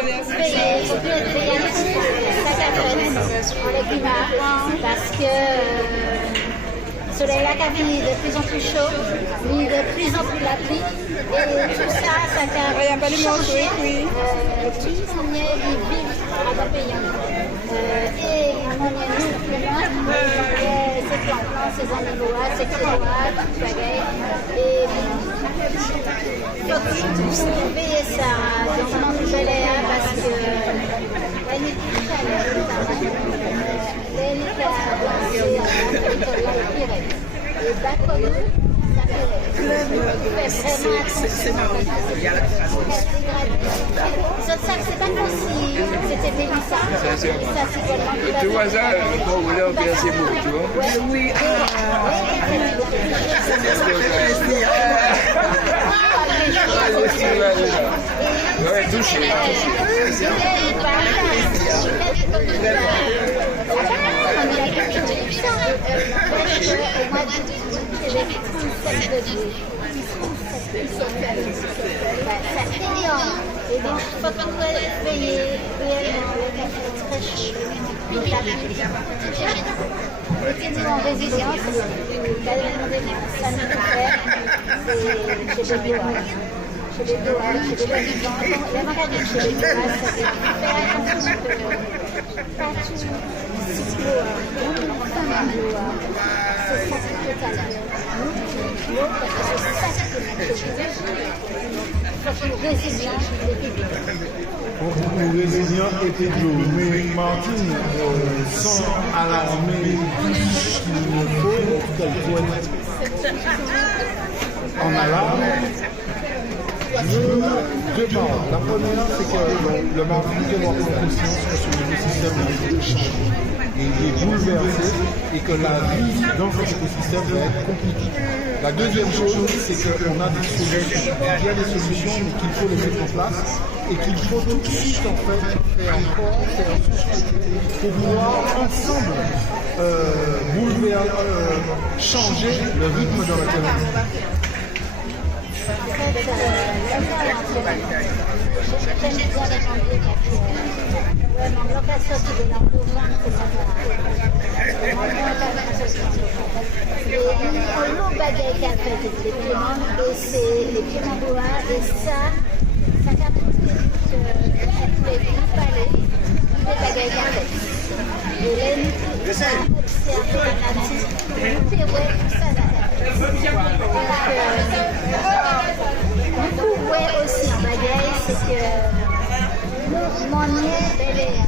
veiller, faut plus être réaliste, sac à fête, en légumes, parce que le soleil là qui vient de plus en plus chaud, vient de plus en plus la pluie, et tout ça, ça a changé qui on est vivre à notre pays. Et on est nous, le monde, c'est plan, c'est animaux, c'est céréales, tout bagaille. Et il faut surveiller ça dans le monde de l'air parce que la nuit est très et d'accord, ça c'est pas comme si c'était Mélissa. Ça, c'est tu vois ça, quand vous voulez opérer ces mots, tu vois. Oui, ouais, touché. Et donc, il faut qu'on veiller réellement le très chaud. Mettez-nous en résilience, ça nous fait chez les doigts. Chez les doigts, chez les vivants. La maladie chez les doigts, ça fait faire attention que pas tout cyclo, c'est ça qui est total. L'eau, parce que c'est ça qui est notre résilient et pédalo. Mais Martine, sans alarmer tout ce qu'il nous faut, en tout cas il faut être en alarme, deux paroles. La première, c'est que le Martinique doit avoir conscience que son écosystème est changé. Et il est bouleversé et que la vie dans cet écosystème va être compliquée. La deuxième chose, c'est qu'on a des solutions. Il y a des solutions, mais qu'il faut les mettre en place et qu'il faut tout de suite en fait faire en société pour pouvoir ensemble changer le rythme dans lequel on est. l'eau bagaille qui a fait les paiements et c'est les paiements bois et ça capte les palais des bagailles qui a fait. Et là, nous, ça observe la nature, nous ouais, ça nous ouais aussi en bagaille, c'est que nous, mon bel est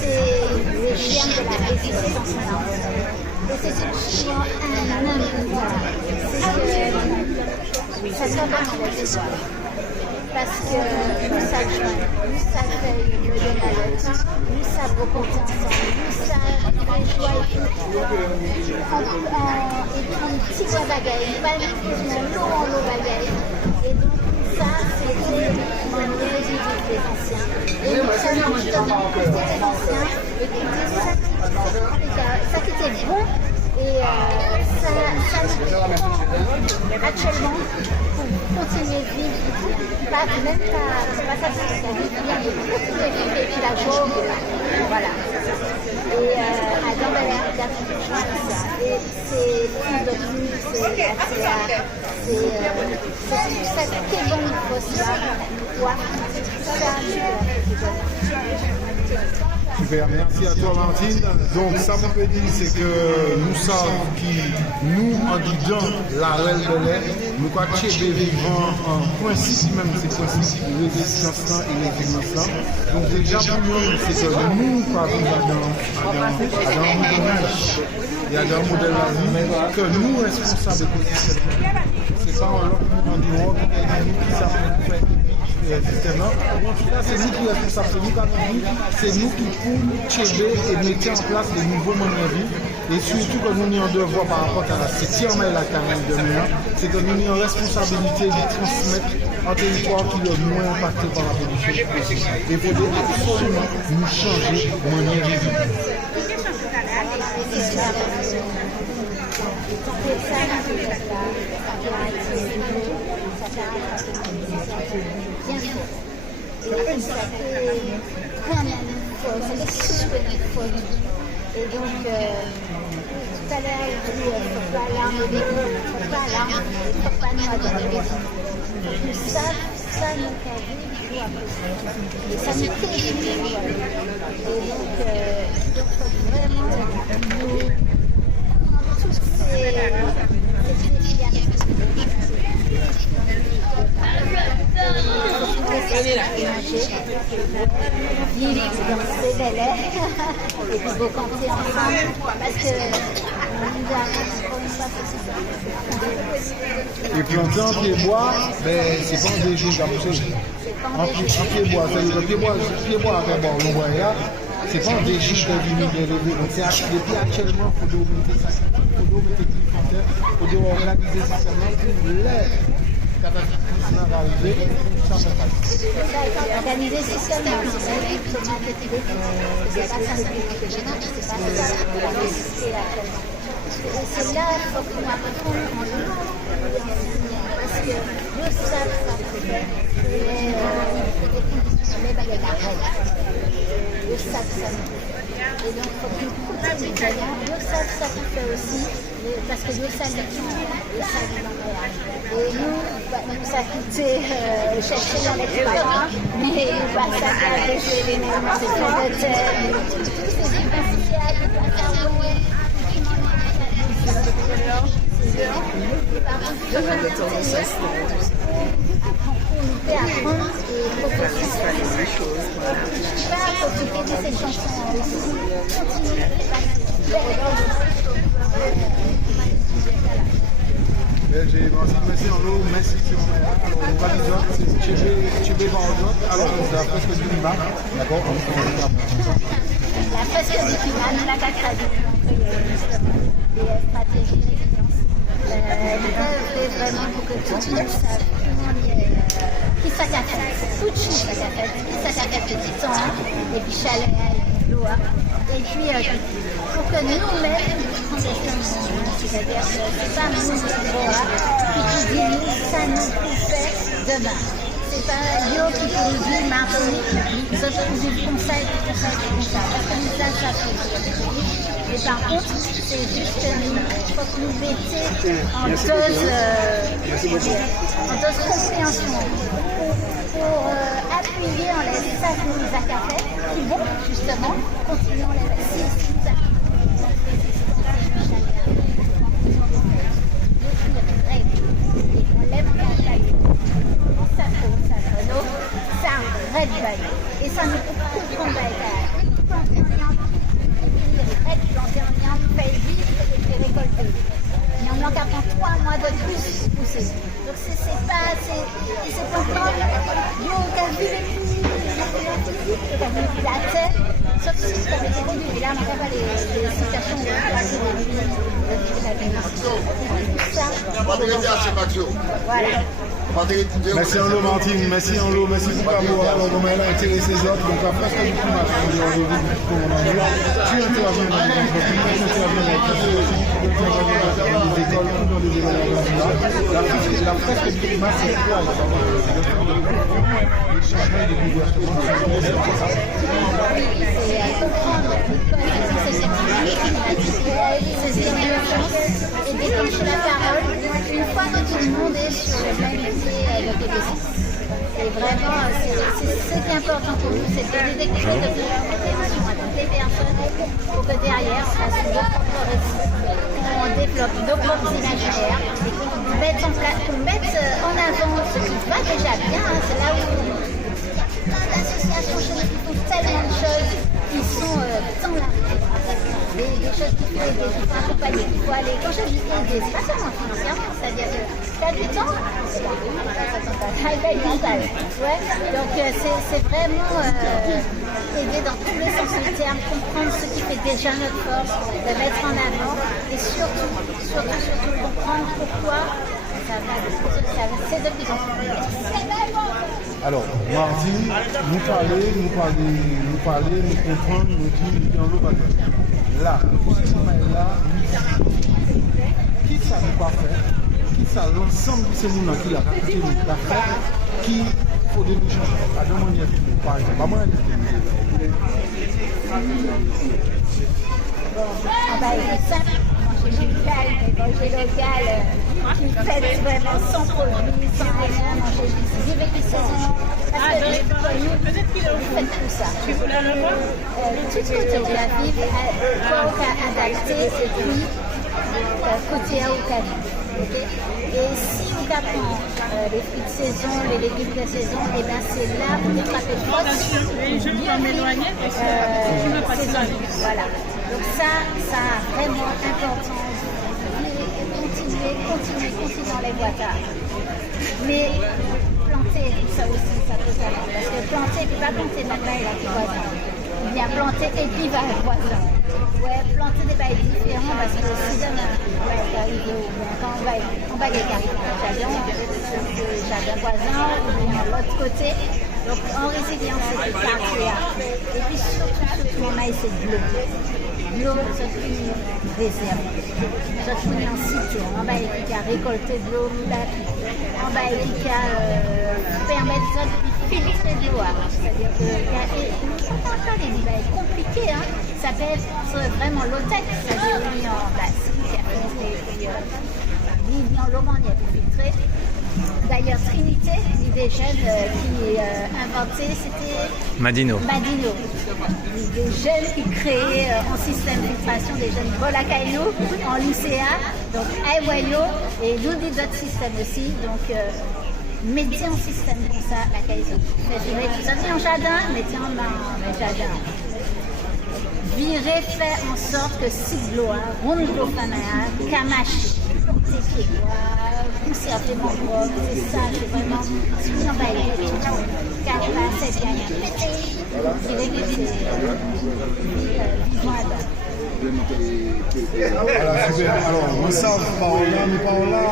c'est le chien de la résistance. Et c'est ce chien un homme. Ça soit vraiment l'histoire. Parce que nous savons, nous savons le dialogue, nous savons compter ensemble, nous savons les joies et puis petit bois bagaille, pas l'eau en l'eau bagaille. Et donc ça, c'était mon résumé des anciens. Et nous savons justement que c'était les anciens et que ça qui était bon. Et ça nous prend actuellement pour continuer de vivre, même pas, c'est pas ça, c'est la vie, continuer de vivre et puis la joie, voilà. Et à Gambala, d'Afrique, ça. Et c'est tout ça qui est bon, il faut ça, voir Super, merci à toi Martine. Donc ça me peut dire c'est que nous savons qui nous en disant la règle de l'air, nous quoi chez vivant en principe même c'est principe de résistance et l'équilibre. Donc déjà pour nous c'est que nous pas dans un modèle il y a un modèle que nous responsables de l'écosystème. C'est pas en l'autre nous dit qui savons faire système-là. En tout cas, c'est nous qui responsables, c'est nous qui pouvons chéber et mettre en place les nouveaux modes de vie. Et surtout que nous avons un devoir par rapport à la 7e et la 42e, c'est que nous avons une responsabilité de transmettre un territoire qui est moins impacté par la pollution. Et il faut absolument nous changer de manière de vivre. bien fait. Et ça fait quand même folle, c'est souvenir folle. Et donc, tout à l'heure, il dit, il ne faut pas l'arme au début, il ne faut pas l'arme, il ne faut pas noix dans le début. Donc ça nous fait et ça nous fait et donc, il faut vraiment nous toutes ces vivre dans ces délais et puis vous comptez ensemble parce que et planter en pied-bois, ben, c'est pas un déjeuner comme ça. En pied-bois, c'est-à-dire le pied-bois avec bon, on voit là, c'est pas un déjeuner de limite d'élevé. Donc c'est depuis actuellement, il faut mettre ça, il faut mettre cliffhanger, il faut organiser ça pour les catastrophes va arriver, ça fait pas. Organiser systémalement, c'est pas ça, c'est là qu'il faut qu'on apprenne parce que Dieu savent ça peut faire les bagages Dieu savent ça et donc il faut qu'on continue Dieu savent ça peut faire aussi parce que Dieu savent Dieu savent et nous ça coûtait chercher dans l'expérience mais nous pas ça avec les éléments de terre toutes ces différentiels de placards Merci en l'eau, merci sur on va dire c'est Tchébé Barodot, alors c'est la fresque du climat, d'accord? La fresque du climat, nous la des stratégies de résilience. L'idée est vraiment pour que tout le monde sache qui ça qu'a fait, tout de suite ça qu'a fait, qui ça qu'a fait petit temps, et puis chalet, l'eau, et puis pour que nous-mêmes nous prenions c'est-à-dire que c'est pas nous qui dit ça nous fait demain. C'est pas Dieu qui nous dit maintenant, nous autres nous dit conseil. Parce que nous ça fait. Mais par contre, c'est juste que il faut que nous mettions en dose compréhension pour appuyer en les messages que nous a fait, qui vont justement continuer en les messages. Et ça nous fait comprendre planter un viande, fait vivre et puis récolter. Mais on manque à prendre 3 mois de plus pour pousser. Donc c'est pas Dieu qui a vu les pluies, qui a vu la terre, sauf si ça avait été conduit. Et là, on n'a pas les citations de voilà. Merci en l'eau, Martine. Merci en l'eau. Merci pour l'amour. Alors, on a intéressé les autres. Donc, la presque du climat. Tu interviens dans les entreprises, tu interviens dans les écoles ou dans les écoles. La presque du climat, c'est quoi? Les changements de gouvernement. Et déclencher la parole une fois que tout le monde est sur le même pied avec les décisions. Et vraiment, c'est ce qui est important pour nous, c'est de déclencher de l'attention à toutes les personnes pour que derrière, on fasse nos propres récits, qu'on développe nos propres imaginaires et qu'on mette en place, qu'on mette en avant ce qui va déjà bien. C'est là où il y a plein d'associations chez nous qui font tellement de choses qui sont dans la des choses qu'il faut aider, qu'il faut accompagner, qu'il faut aller. Quand je dis aider, c'est pas seulement financièrement, c'est-à-dire que tu as du temps, ouais. Donc c'est vraiment aider dans tous les sens du terme, comprendre ce qui fait déjà notre force, le mettre en avant et surtout comprendre pourquoi c'est de plus en plus. Alors, mardi, nous parler, nous comprendre, nous dire, nous dans l'eau là, ce travail-là, qui ça nous pas faire, qui qui ça l'ensemble de ces gens qui l'a fait qui faut de nous changer. À deux manières par exemple, pas moi. Ça, manger local, qui fait vraiment sans produit, sans rien, manger du saison. Parce que peut-être qu'il fait tout ça. Tu voulais le voir? Tout côté de la ville, corps adapté et puis côté à Ocali. Et si on apprend les fruits de saison, les légumes de saison, et bien c'est là où on frappe le poste. Je peux m'éloigner Voilà. Donc ça a vraiment importance. Continuer dans les boîtards. Mais planter, ça aussi, ça peut savoir. Parce que planter, tu ne peux pas planter maintenant et là, tu voisin. Ou bien planter et puis va le voisin. Ouais, planter des bails différents parce que si demain on va être arrivé ou bien quand on va dégager un jardin voisin ou bien de l'autre côté. Donc en résilience, c'est le quartier. Et puis surtout, on a essayé de l'eau. L'eau, c'est une réserve. C'est une cité. On va essayer de récolter de l'eau, on va essayer de permettre de filtrer de l'eau. C'est-à-dire que les va être compliqué. Ça peut être vraiment low-tech, c'est-à-dire mis en plastique, mis en l'eau, on y a tout filtré. D'ailleurs, Trinité, des jeunes qui inventaient, c'était Madino. Des jeunes qui créaient un système de filtration, des jeunes Bolakaïno en lycéa, donc Aïwayo, et nous d'autres systèmes aussi. Donc, mettez un système comme ça, la Caïso. Faites ça en jardin, mettez en jardin. Virer, faire en sorte que si de l'eau, ronde de l'eau, Kamachi, conserver mon corps, c'est ça, c'est vraiment ce qu'on va aider, c'est bien, Voilà, super. Alors, on savent par là,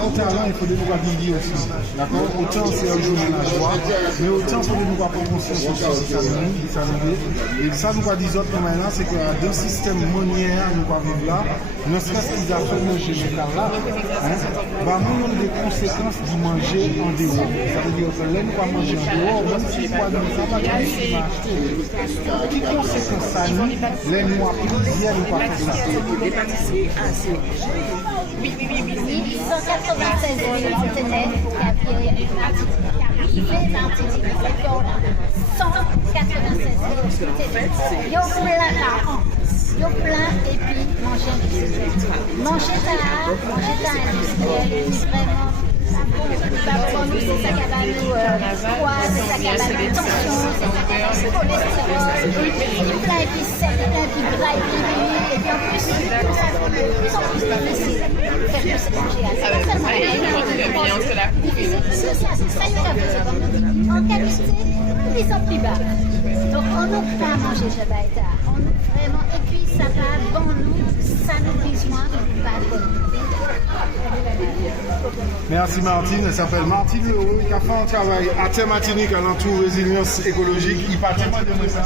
pour talent, il faut de nous guider aussi. D'accord? Autant c'est un jour de la joie, mais autant il faut de nous prendre conscience aussi de ça. Et ça, nous dire autres maintenant, c'est que dans le système monier, nous vivons là, ne serait-ce qu'ils appellent le général là, va nous des conséquences d'y manger en dehors. Ça veut dire que là, nous pas manger en dehors, même si nous ça va pas qui conséquence ça nous, les mois plusieurs, nous pas faire ça. Les pâtissiers, c'est. Oui. 196 000 conteneurs qui arrivaient Martinique. 196 000 conteneurs. Yo plein et puis manger industriel. Manger ta industriel, vraiment. Pour nous, c'est ça qui va nous poids, c'est ça qui va nous tension, c'est ça qui va nous cholestérol, plein et puis sec, plein et puis gras et puis humide, et puis en plus, ça va de plus en plus difficile faire tout ce manger. C'est pas seulement c'est ça, c'est ça, en qualité, de plus en plus bas. Donc on nous fait manger ce baïta, on nous vraiment, et puis ça va bon nous, ça nous besoin, pas bon. Merci Martine, elle s'appelle Martine Leroux, qui a fait un travail à Terre Martinique à l'entour résilience écologique. Il partage de ça.